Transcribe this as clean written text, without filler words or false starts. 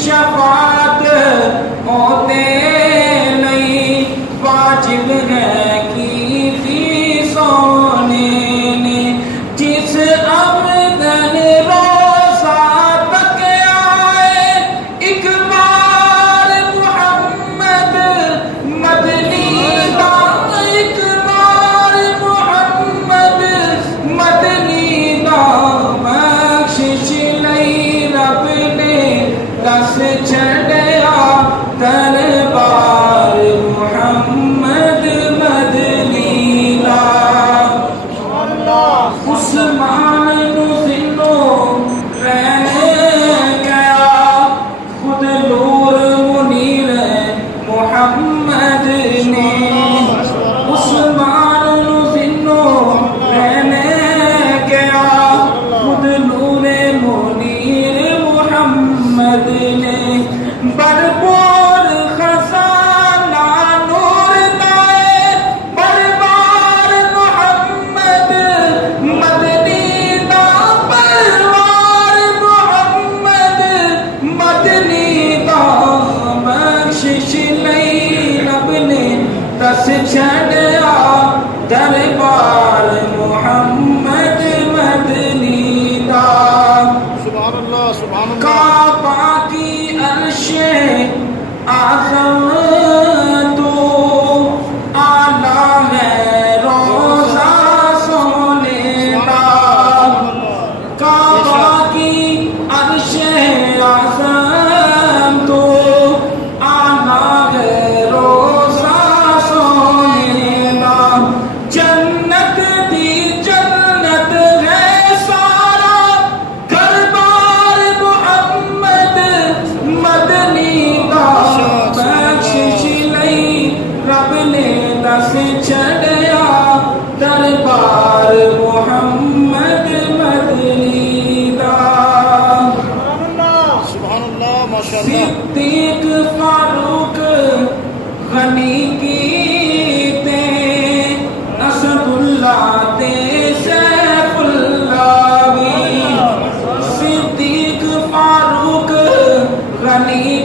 شفاعت ہوتے نہیں واجب ہے کی تھی سونے نے جس عبدن روزہ تک آئے ایک بار محمد مدنی دا ایک بار محمد مدنی دا بخشش لئی رب نے دس چھڑیا دربار محمد مدنی دا عثمان نو زندوں رہنے گیا خود نور منیر محمد نے عثمان نو زندوں رہنے گیا خود نور منیر محمد نے بھرپور خزانہ نور دائے بربار محمد مدنی دا بربار محمد مدنی دا بخشش لئی رب نے دس چھڑیا دربار محمد مدنی دا سبحان اللہ سبحان اللہ کعبہ کی عرش اعظم تو اعلیٰ ہے روضہ سونے کا کعبہ کی عرش اعظم تو اعلیٰ ہے روضہ سونے کا جنت دی جنت ہے سارا دربار محمد مدنی دا بخشش لئی رب نے دس چھڑیا دربار محمد مدنی دا سبحان اللہ ماشاء اللہ صدیق فاروق غنی کی تے اسد اللہ تے سیف اللہ بھی صدیق فاروق غنی